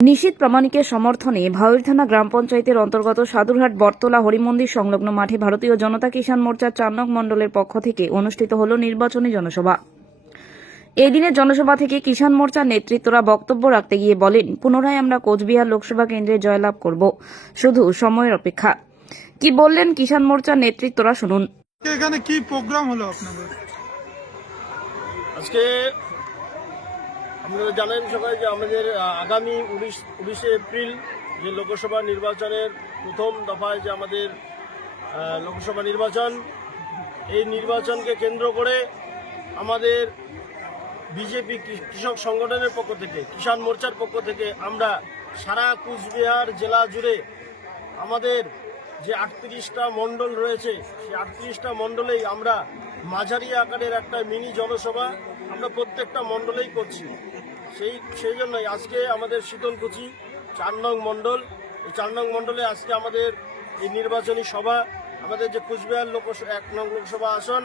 নিশীত প্রামাণিকের সমর্থনে ভাওয়ের থানা গ্রাম পঞ্চায়েতের অন্তর্গত সাদুরহাট বটতলা হরিমন্দির সংলগ্ন মাঠে ভারতীয় জনতা কিষাণ মোর্চার চার নং মণ্ডলের পক্ষ থেকে অনুষ্ঠিত হল নির্বাচনী জনসভা। এই দিনের জনসভা থেকে কিষাণ মোর্চার নেতৃত্বরা বক্তব্য রাখতে গিয়ে বলেন পুনরায় আমরা কোচবিহার লোকসভা কেন্দ্রে জয়লাভ করব। শুধু সময়ের অপেক্ষা। কি বললেন কিষাণ মোর্চার নেতৃত্বরা শুনুন। এখানে কি প্রোগ্রাম হলো আপনাদের? আজকে আপনারা জানেন সবাই যে আমাদের আগামী উনিশ, উনিশে এপ্রিল যে লোকসভা নির্বাচনের প্রথম দফায় যে আমাদের লোকসভা নির্বাচন, এই নির্বাচনকে কেন্দ্র করে আমাদের বিজেপি কৃষক সংগঠনের পক্ষ থেকে, কিষাণ মোর্চার পক্ষ থেকে আমরা সারা কুচবিহার জেলা জুড়ে আমাদের যে আটত্রিশটা মণ্ডল রয়েছে, সেই আটত্রিশটা মণ্ডলেই আমরা মাঝারি আকারের একটা মিনি জনসভা আমরা প্রত্যেকটা মণ্ডলেই করছি। সেই সেই জন্যই আজকে আমাদের শীতলকুচি চার নং মণ্ডল, এই চার নং মণ্ডলে আজকে আমাদের এই নির্বাচনী সভা, আমাদের যে কুচবিহার লোকসভা এক নং লোকসভা আসন,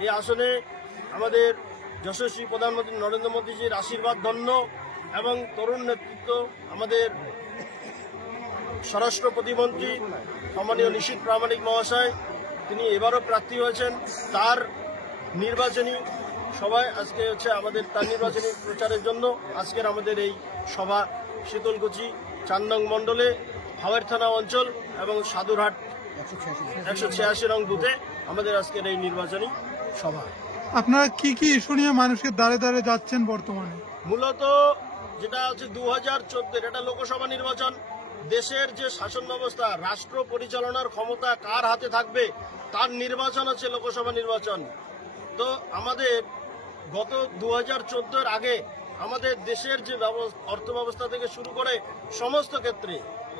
এই আসনে আমাদের যশস্বী প্রধানমন্ত্রী নরেন্দ্র মোদীজির আশীর্বাদ, ধন্য এবং তরুণ নেতৃত্ব আমাদের স্বরাষ্ট্র প্রতিমন্ত্রী সম্মানীয় নিশীত প্রামাণিক মহাশয়, তিনি এবারও প্রার্থী হয়েছেন। তার নির্বাচনী সভায় আজকে হচ্ছে আমাদের তার নির্বাচনী প্রচারের জন্য আজকের আমাদের এই সভা শীতলকুচি চান্দং মণ্ডলে হাওয়ার থানা অঞ্চল এবং সাধুরহাট একশো ছিয়াশি রং বুথে আমাদের আজকের এই নির্বাচনী সভা। আপনারা কি কি ইস্যু নিয়ে মানুষের দ্বারে দ্বারে যাচ্ছেন বর্তমানে? মূলত যেটা হচ্ছে দু হাজার চোদ্দের এটা লোকসভা নির্বাচন। দেশের যে শাসন ব্যবস্থা রাষ্ট্র পরিচালনার ক্ষমতা কার হাতে থাকবে তার নির্বাচন হচ্ছে লোকসভা নির্বাচন। তো আমাদের গত দু হাজার আগে আমাদের দেশের যে অর্থ ব্যবস্থা থেকে শুরু করে সমস্ত ক্ষেত্রে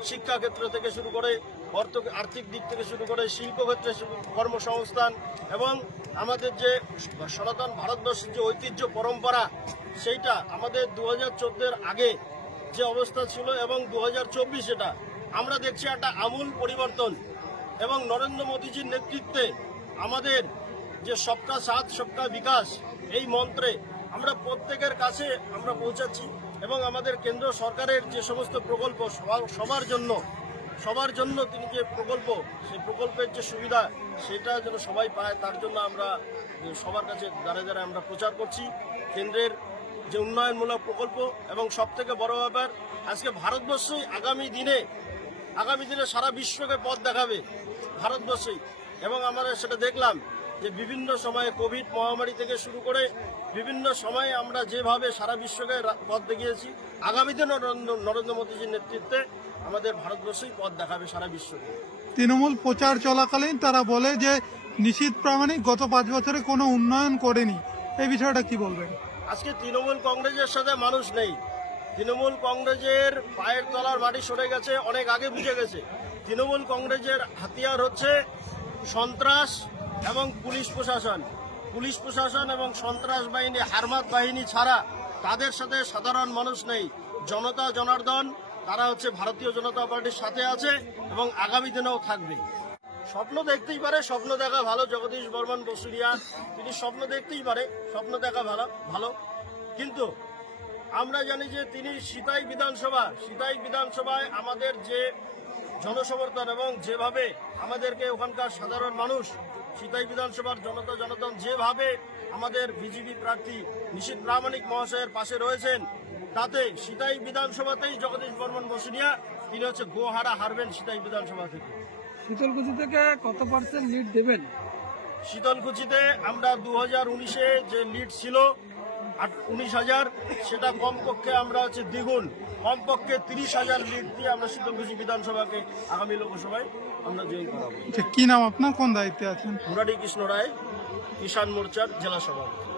শিক্ষা ক্ষেত্র থেকে শুরু করে অর্থ, আর্থিক দিক থেকে শুরু করে শিল্প ক্ষেত্রে কর্মসংস্থান এবং আমাদের যে সনাতন ভারতবর্ষের যে ঐতিহ্য পরম্পরা, সেইটা আমাদের দু হাজার আগে যে অবস্থা ছিল এবং দু হাজার চব্বিশ এটা আমরা দেখছি একটা আমূল পরিবর্তন এবং নরেন্দ্র মোদীজির নেতৃত্বে আমাদের যে সবকা সাথ, সবকা বিকাশ, এই মন্ত্রে আমরা প্রত্যেকের কাছে আমরা পৌঁছাচ্ছি এবং আমাদের কেন্দ্র সরকারের যে সমস্ত প্রকল্প সবার- জন্য, সবার জন্য তিনি যে প্রকল্প, সেই প্রকল্পের যে সুবিধা, সেটা যেন সবাই পায়, তার জন্য আমরা সবার কাছে দাঁড়ে দাঁড়ে আমরা প্রচার করছি। কেন্দ্রের যে উন্নয়নমূলক প্রকল্প এবং সব থেকে বড় ব্যাপার, আজকে ভারতবর্ষই আগামী দিনে আগামী দিনে সারা বিশ্বকে পথ দেখাবে ভারতবর্ষেই। এবং আমরা সেটা দেখলাম যে বিভিন্ন সময়ে কোভিড মহামারী থেকে শুরু করে বিভিন্ন সময়ে আমরা যেভাবে সারা বিশ্বকে পথ দেখিয়েছি আগামী দিনও নরেন্দ্র নরেন্দ্র মোদীজির নেতৃত্বে আমাদের ভারতবর্ষই পথ দেখাবে সারা বিশ্বকে। তৃণমূল প্রচার চলাকালীন তারা বলে যে নিশীত প্রামাণিক গত পাঁচ বছরে কোনো উন্নয়ন করেনি। এই বিষয়টা কি বলবেন? আজকে তৃণমূল কংগ্রেসের সাথে মানুষ নেই। তৃণমূল কংগ্রেসের পায়ের তলার মাটি সরে গেছে অনেক আগে বুঝে গেছে। তৃণমূল কংগ্রেসের হাতিয়ার হচ্ছে সন্ত্রাস এবং পুলিশ প্রশাসন। পুলিশ প্রশাসন এবং সন্ত্রাস বাহিনী, হারমাত বাহিনী ছাড়া তাদের সাথে সাধারণ মানুষ নেই। জনতা, জনার্দন, তারা হচ্ছে ভারতীয় জনতা পার্টির সাথে আছে এবং আগামী দিনেও থাকবে। স্বপ্ন দেখতেই পারে, স্বপ্ন দেখা ভালো। জগদীশ বর্মন বসুরিয়া তিনি স্বপ্ন দেখতেই পারে, স্বপ্ন দেখা ভালো ভালো। কিন্তু আমরা জানি যে তিনি সিতাই বিধানসভা সিতাই বিধানসভায় আমাদের যে জনসমর্থন এবং যেভাবে আমাদেরকে ওখানকার সাধারণ মানুষ সিতাই বিধানসভার জনতা জনতন যেভাবে আমাদের বিজেপি প্রার্থী নিশীত প্রামাণিক মহাশয়ের পাশে রয়েছেন তাতে সিতাই বিধানসভাতেই জগদীশ বর্মন বসুনিয়া তিনি হচ্ছে গোহারা হারবেন সিতাই বিধানসভা থেকে। শীতলকুচি থেকে কত পার্সেন্ট লিড দেবেন? শীতলকুচিতে আমরা দু হাজার উনিশে যে লিড ছিল উনিশ হাজার সেটা কমপক্ষে আমরা হচ্ছে দ্বিগুণ। কমপক্ষে তিরিশ হাজার লিড দিয়ে আমরা শীতলকুচি বিধানসভাকে আগামী লোকসভায়। আমরা জয়ী করাবো। আচ্ছা কি নাম আপনার? কোন দায়িত্বে আছেন? মুরারি কৃষ্ণ রায় কিষাণ মোর্চার জেলা সভাপতি।